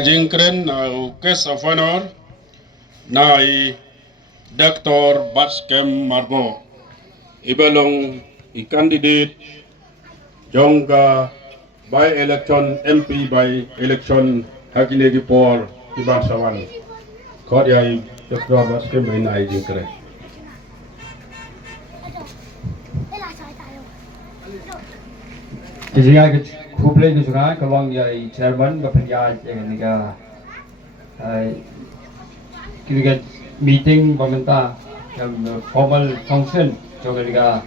Jingkren na guest of honor na Dr. Baskem Marbo. Ibalong i-candidate jongga by election MP by election hakinegi por Iban Sawan. Kodiai Dr. Baskem ay na Jingkren. Jadi cái khu play của chúng ta có lòng vậy chairman và phần gia cái cái meeting và mình ta formal function cho cái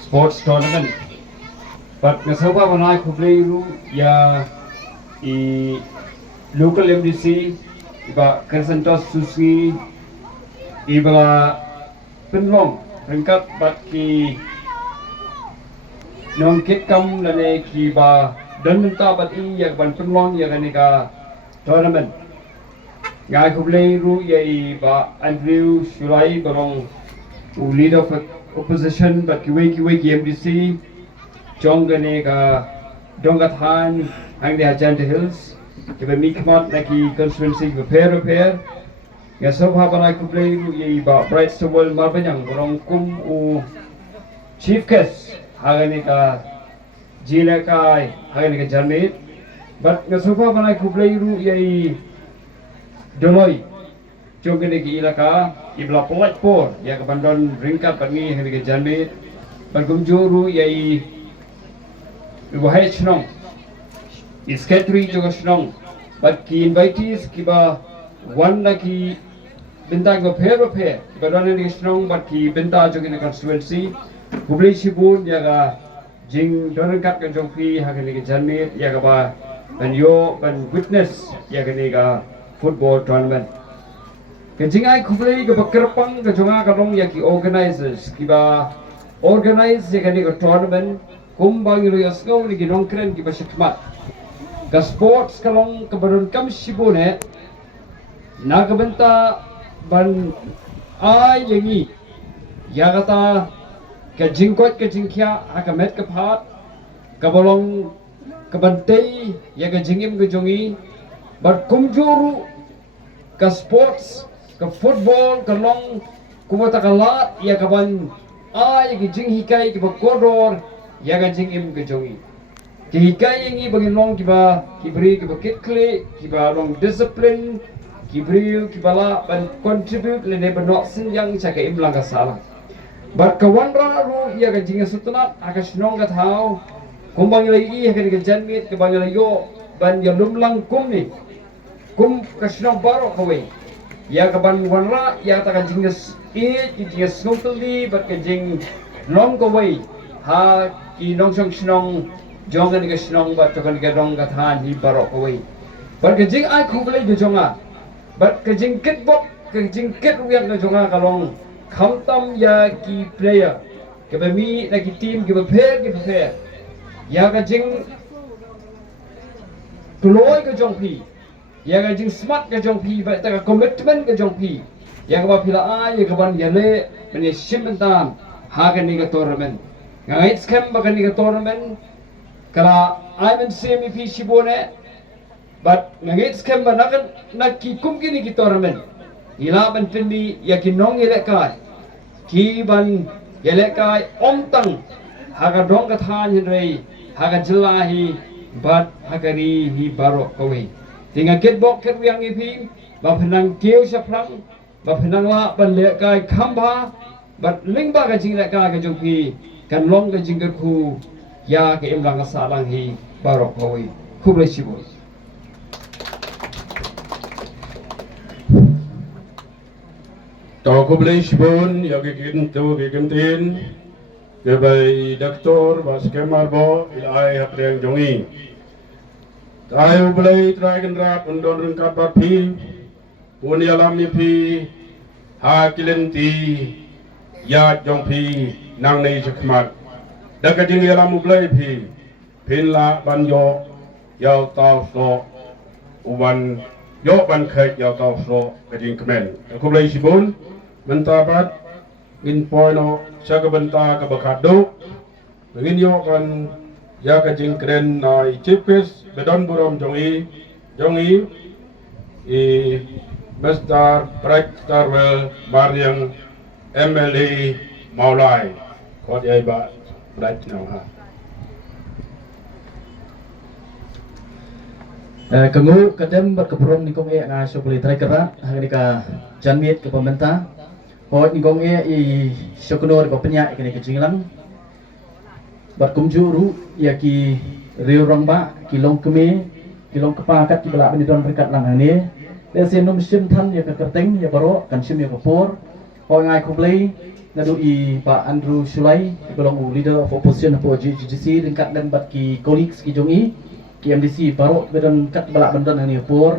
sports tournament. But cái số ba bên này khu play ru ya local MDC và Crescento Susi iba penlong ringkat baki nong kit kam lane ki ba dan ta bat I ya ban penlong ya kanika tournament ngai kublei ru ye ba Andrew Shulai barong leader of opposition but kiwe MDC jong kanika dongathan hang de Agenda Hills ki ba mi kmat naki constituency repair ya sobha banai kublei ru ye ba Brightstone marbanyang barong kum u chief guest hagani ka jila kai hagani ka jarmit but ngasupa banai kublai ru yai doloi jogene ki ilaka ibla polaj por ya ka bandon ringkat pangi hagani ka jarmit but gumjuru yai iwahai chnong isketri joga chnong but ki invitees ki ba one na ki bintang go pair badone ni chnong but ki binta jogene constituency Kublai Sibun yaga jing donen kat kan jongpi hakani ke janmit yaga ba ban yo ban witness yaga ni ga football tournament ke jingai kublai ke bakerpang ke jonga ka long yaki organizers ki ba organize yaga ni ga tournament kumbang ilo yasngau ni ginong kren ki ba shikmat ka sports ka long ka baron kam Sibune na ka benta ban ai yangi yaga ta ke jingkot ke jingkya aka met ke phat ke bolong ke bantai ya ke jingim ke jongi bar kumjuru ke sports ke football ke long kumata kalat ya ke ban ai ke jing hikai ke bakodor ya ke jingim ke jongi ke hikai yangi bagi long ki ba ki beri ke bakit kle ki ba long discipline ki beri ki bala ban contribute le ne banok sin yang cha ke im lang ka salah Berkawan ru ia ka jinga sutunat aka sinong ka thau kumbang lagi ia ka janmit ke bang yo ban ya lumlang kum ni kum ka sinong baro kawai ia ka ban wanra ia ta ka jinga ki jinga snong li ber ka jing long kawai ha ki nong song sinong jong ka sinong ba to ka dong ka than hi baro kawai ber ka jing ai kublai de jonga ber ka jing kit bok ka jing kit wiang ka jonga ka long Khamtam ya ki player ke bami na ki team ke prepare ya ka jing tuloy ke jong pi ya ka jing smart ke jong pi ba ta ka commitment ke jong pi ya ka ba phila a ya ka ban ya le meni simbentam ha ka ni ka tournament ngai scam ba ka ni ka tournament kala I'm in semi pi Sibune but ngai scam ba na ki kum ki ni ki tournament ila ban pindi ya ki nong ile kai ki ban ile kai om tang haga dong ka than hin rei haga jila hi bat haga ri hi baro kawi tinga ket bok ket wiang I pi ba phenang kieu sa phlang ba phenang la ban le kai khamba bat ling ba ka jing le kai ka jong pi kan long ka jing ka khu ya ka im lang ka sa lang hi baro kawi Kublai Sibun Tau Kublai Sibun ya gikin tu gikin tin ke bai Dr. Baskem Marbo ilai hapreng jongi tayo Kublai tragen rat undon rengkat bapi pun alam pi ha kilenti ya jong pi nang nei chakmat dak jing alam Kublai pi pin la ban yo yau tau so uban yo ban khai yau tau so kajing kemen Kublai Sibun mentapat ngin poino saga benta ka bakado ngin yo kan ya ka jing kren nai chipes bedon burom jongi jongi i Mr. Prektarwel Mariam MLE Maulai kot yai ba Brek now ha Kengu kadem berkepurum ni kong na syukuli try kerat hari ka janmit ke pemerintah. Hoi ni kong i syukuno di penyak kini kecinglang. Berkumjuru ya ki riu rongba ki long keme ki long kepakat ki belak benidon berkat lang ni. Dia senum sim tan ya ke kerteng ya baro kan sim ya kapur. Hoi ngai kublai nadu i Pak Andrew Sulai belong leader of opposition for GGC ringkat dan bat ki colleagues ki jongi. KMDC baru bedon kat balak bendon hani por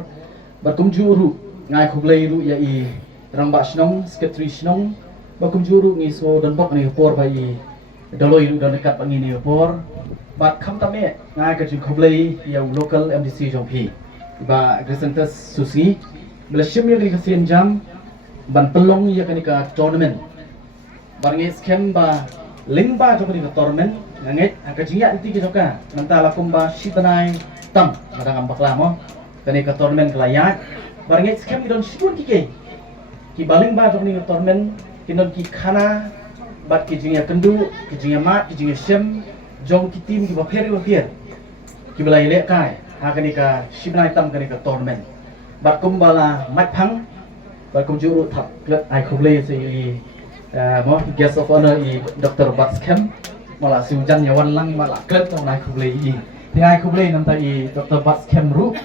berkumjuru ngai khublai ru ya i rang ba snong secretary snong berkumjuru ngi so don bok ni por bai doloi ru don dekat bangi ni por bat kham tame ngai ka ju khublai ya local MDC jongpi ba Grisentus Susi bela shim ya ka sien jam ban pelong ya ka ni ka tournament bar ngi scam ba limba jong ni ka tournament ngait ka jingya ti ki joka nanta lakum ba shitanai tam madang ambak lamo kani ka tournament kelayat barngait scam don shibun ki baling ba jong ni ka tournament kinon ki khana bat ki jingya kendu ki jingya mat ki jingya shem jong ki tim ki ba phier ki belai le kai ha kani ka shibanai tam kani ka tournament bat kum bala mat phang bat kum juru thap klet ai khuble si mo guest of honor i Dr. Batskem malah si hujan nyawan lang malah klet tong nai khuble i ngai khuble nam ta i Dr. Batskem ru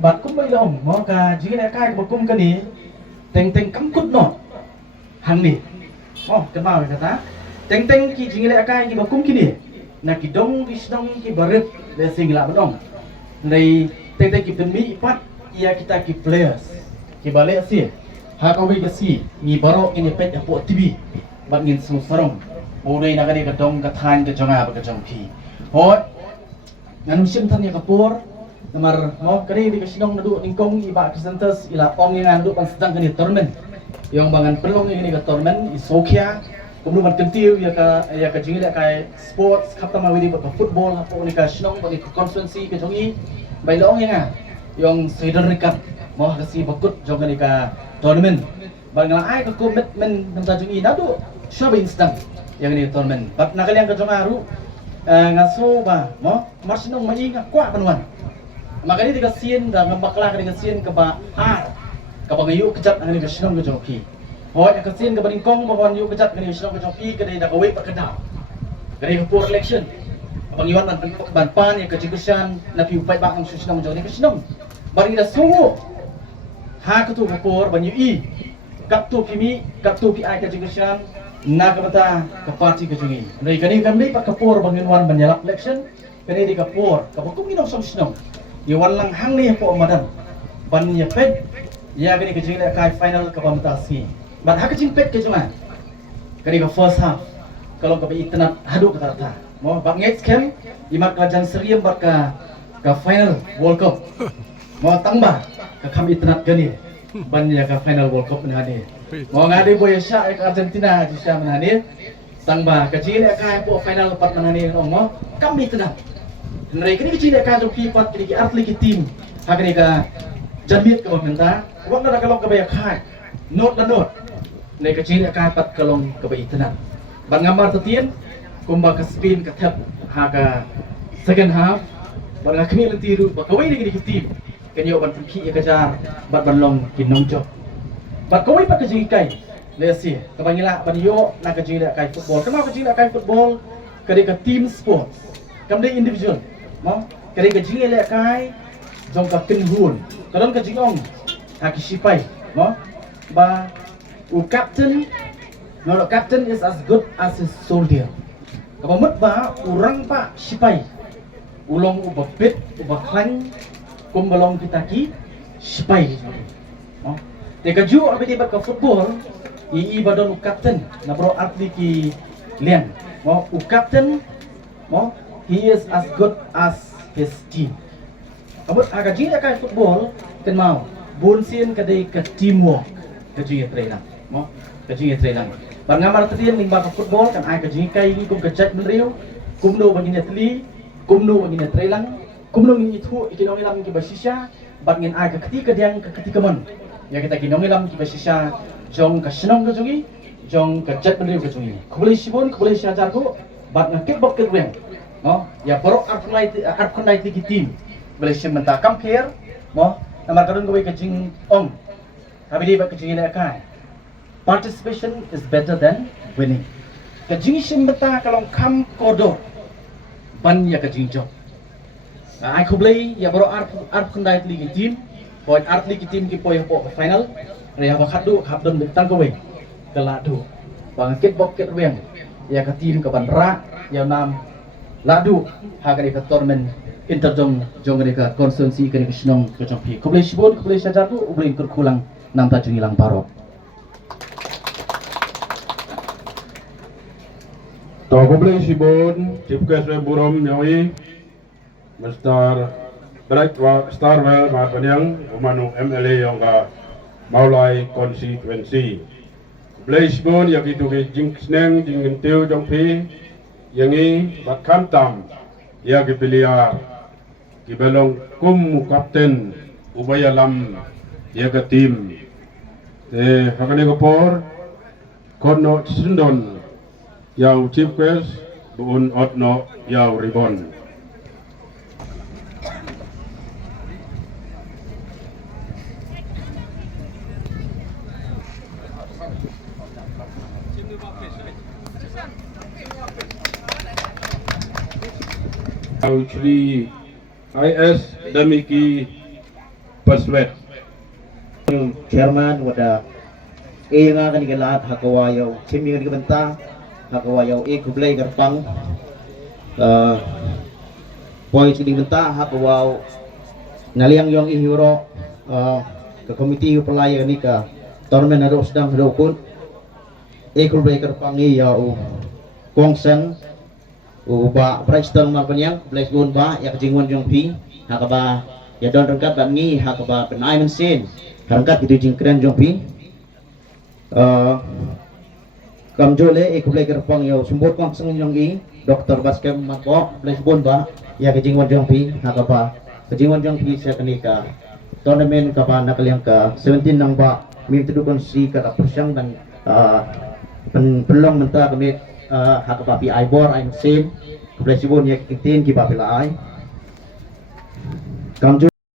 bat kum bai long mo ka jing le kai ba kum ka ni teng kam kut no hang ni oh kan mau kata teng ki jing le kai ki ba kum ki ni na ki dong ki snong ki barep le sing la dong nei teng ki demi pat ia kita ki players ki bale si ha ko bai ka si ni baro ini pet apo tv bat ngin su sarong Uri na kani kadong kathan ke jonga ba kajong pi. Hoi nganum sim than ya kapur namar mo kani di kasinong nadu ningkong iba Grisentus ila ong yang ndu pan sedang kani tournament. Yang bangan pelong ini ka tournament isokia kumnu man kentiu ya ka jingi la kai sports kapta ma widi ba football apo ni ka sinong ba ni conference ke jongi bai long yang sedar rikat mo kasi bakut jong kani ka tournament. Bangal ai ka commitment nam ta jongi nadu shabi sedang yang ini tournament. Bat nakaliang ka jongaru ngaso ba mo marsinong mai ngakwa panuan. Makanya di kasien da ngambakla ka di kasien ka ba ka bangayu kejat ngani ka sinong ka joki. Hoi ka kasien ka baningkong ba yu kejat ngani sinong ka joki ka di da kawai pa kedaw. Kani ka for election. Bangiyuan man ban pan ya ka jigusan na piu pai ba ang sinong joki ka sinong. Bari da sungu. Ha ka tu ka for banyu i. Kap tu kimi kap tu pi ai ka jigusan na kapata kapati ka jungi. Nai kani kami pa kapor banginwan banyalak election kani di kapor kapakum minong som sinong. Iwan lang hang ni po madan. Ban ya pet ya kani ka jungi kai final ka pamtasi. Ban ha ka jing pet ka junga. Kani ka first half kalau ka itnat hadu ka tata. Mo bang ngets kem imak ka jan seriem bat ka final World Cup. Mo tangba ka kam itnat gani. Ban ya ka final World Cup ni mau ngadi boy Asia Argentina bisa menani tangba kecil ka po final pat menani mo kami tenang mereka ni kecil ka jo pipat ki atlet ki tim hakni ka jamit ka pemerintah wang na kalong ka bay khai note la note nei kecil ka pat kalong ka bay tenang ban ngamar tetien kumba ka spin ka thap ha ka second half ban ngakmi lentiru ba kawai ni ki tim kanyo ban ki ka jar bat ban long kinong jok bat kawai pa kajing kai lesi kabangila banyo na kajing kai football kama kajing kai football kadi ka team sports kamde individual mo kadi kajing kai jong ka kinhun kadon kajing ong hakisipai mo ba u captain no captain is as good as his soldier kabamut ba urang pa sipai ulong ubapit ubaklan kumbalong kita ki sipai mo Teka ju abis bat ka football, iba don captain na bro atlet ki lian. Mo captain, mo he is as good as his team. Abot aga jing ka football kan mau bonsin kadai ka teamwork ka jing training. Mo ka jing training. Bang ngamar tadien ning ba ka football kan ai ka jing kai ni kum ka chat menriu, kumno bangin atli, kumno bangin training, kumno ni thu ikinong ilang ki basisya, bat ngin ai ketika diang ketika mon ya kita ginong ilam kita sisa jong ka sinong ke jungi jong ka jet bendri ke jungi kubli sibon kubli syajar ko bat ngakit bok ke reng no ya borok art konai ti tim boleh simenta kam care mo namar kadun ko ke jing om habidi ba ke jing ina kai participation is better than winning ke jing simenta kalong kam kodo ban ya ke jing jong ai kubli ya borok art konai ti tim point art lagi tim ki poin final rea ba khadu habdon tang ko we keladu bangkit bokit weng ya ka tim ka banra ya nam ladu ha ka ka tournament interjong jong ka konsensi ka snong ka champi ko boleh sibon ko boleh sajatu boleh kurkulang nam ta jungilang parok to ko boleh sibon tipkas we burom nyoi Mr. Starwell Matanyang umanu MLA yang ka Maulai constituency. Blaisbon yang itu ke Jingsneng Jingentiu Jongpi yang ini bakam tam ya ke piliar ke belong kum kapten ubaya lam ya ke tim hakane kopor kono sundon yau chief quest buun otno yau ribon. Shri IS Damiki Paswet Chairman wada nga kan galat hakawayaw chimi kan benta hakawayaw kublay garpang poy chini benta hakawaw naliang yong ihiro ke komiti pelaya ni ka tournament ado sedang dokun kublay garpang yaw kongsen uba Preston mapanyang Blackbone ba ya kejingon jong pi hakaba ya don rengkat ba ngi hakaba penai mensin rengkat itu jingkren jong pi kamjole kublai gerpang yo sumbut kong seng jong i Dr. Baskem Mapo Blackbone ba ya kejingon jong pi hakaba kejingon jong pi sa kanika tournament kapa nakaliang ka 17 nang ba mim tudukon si ka pusyang dan pelong menta kami hakapa pi ibor I'm same Presibon ya kitin ki papila ay kamju